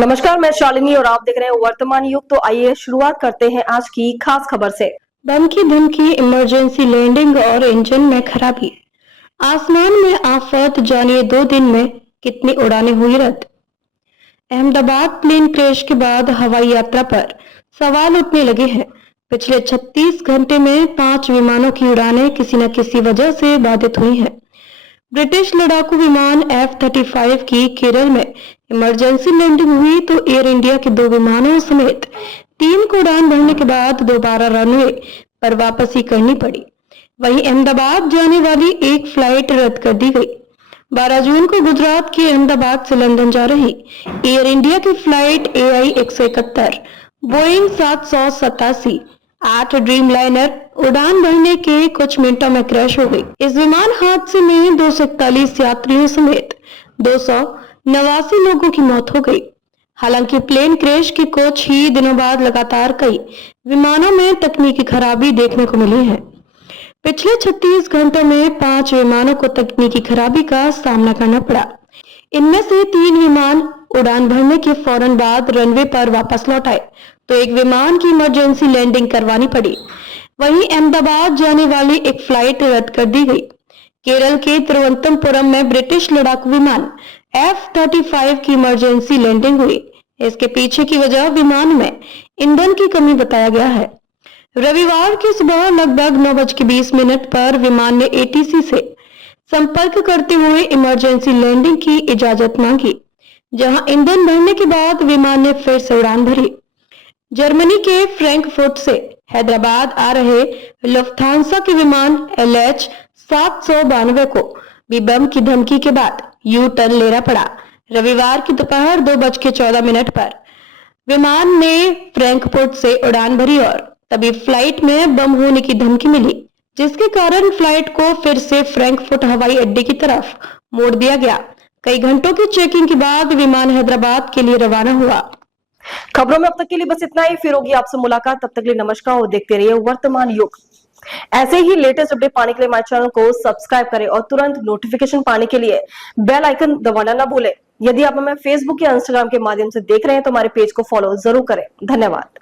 नमस्कार, मैं शालिनी और आप देख रहे हैं वर्तमान युग। तो आइए शुरुआत करते हैं आज की खास खबर से। बम की धमकी, इमरजेंसी लैंडिंग और इंजन में खराबी। आसमान में आफत, जानिए 2 दिन में कितनी उड़ानें हुई रद्द। अहमदाबाद प्लेन क्रैश के बाद हवाई यात्रा पर सवाल उठने लगे हैं। पिछले 36 घंटे में 5 विमानों की उड़ानें किसी न किसी वजह से बाधित हुई हैं। ब्रिटिश लड़ाकू विमान F-35 की केरल में इमरजेंसी लैंडिंग हुई तो एयर इंडिया के 2 विमानों समेत 3 को उड़ान भरने के बाद दोबारा रनवे पर वापसी करनी पड़ी। वहीं अहमदाबाद जाने वाली एक फ्लाइट रद्द कर दी गई। 12 जून को गुजरात के अहमदाबाद से लंदन जा रही एयर इंडिया की flight AI 171 Boeing 787 8 dream liner उड़ान भरने के कुछ मिनटों में क्रैश हो गई। इस विमान हादसे में 241 यात्रियों समेत 289 लोगों की मौत हो गई। हालांकि प्लेन क्रैश के कुछ ही दिनों बाद लगातार कई विमानों में तकनीकी खराबी देखने को मिली है। पिछले 36 घंटों में 5 विमानों को तकनीकी खराबी का सामना करना पड़ा। इनमें से 3 विमान उड़ान भरने के फौरन बाद रनवे पर वापस लौट आए तो एक विमान की इमरजेंसी लैंडिंग करवानी पड़ी। वहीं अहमदाबाद जाने वाली एक फ्लाइट रद्द कर दी गई। केरल के तिरुवनंतपुरम में ब्रिटिश लड़ाकू विमान F-35 की इमरजेंसी लैंडिंग हुई। इसके पीछे की वजह विमान में ईंधन की कमी बताया गया है। रविवार की सुबह लगभग 9:20 पर विमान ने ATC से संपर्क करते हुए इमरजेंसी लैंडिंग की इजाजत मांगी, जहां ईंधन भरने के बाद विमान ने फिर से उड़ान भरी। जर्मनी के फ्रैंकफर्ट से हैदराबाद आ रहे लुफ्थांसा के विमान LH-792 को भी बम की धमकी के बाद यू टर्न लेना पड़ा। रविवार की दोपहर 2:14 पर विमान ने फ्रैंकफर्ट से उड़ान भरी और तभी फ्लाइट में बम होने की धमकी मिली, जिसके कारण फ्लाइट को फिर से फ्रैंकफर्ट हवाई अड्डे की तरफ मोड़ दिया गया। कई घंटों की चेकिंग के बाद विमान हैदराबाद के लिए रवाना हुआ। खबरों में अब तक के लिए बस इतना ही। फिर होगी आपसे मुलाकात, तब तक के लिए नमस्कार और देखते रहिए वर्तमान युग। ऐसे ही लेटेस्ट अपडेट पाने के लिए हमारे चैनल को सब्सक्राइब करें और तुरंत नोटिफिकेशन पाने के लिए बेल आइकन दबाना ना भूलें। यदि आप हमें फेसबुक या इंस्टाग्राम के माध्यम से देख रहे हैं तो हमारे पेज को फॉलो जरूर करें। धन्यवाद।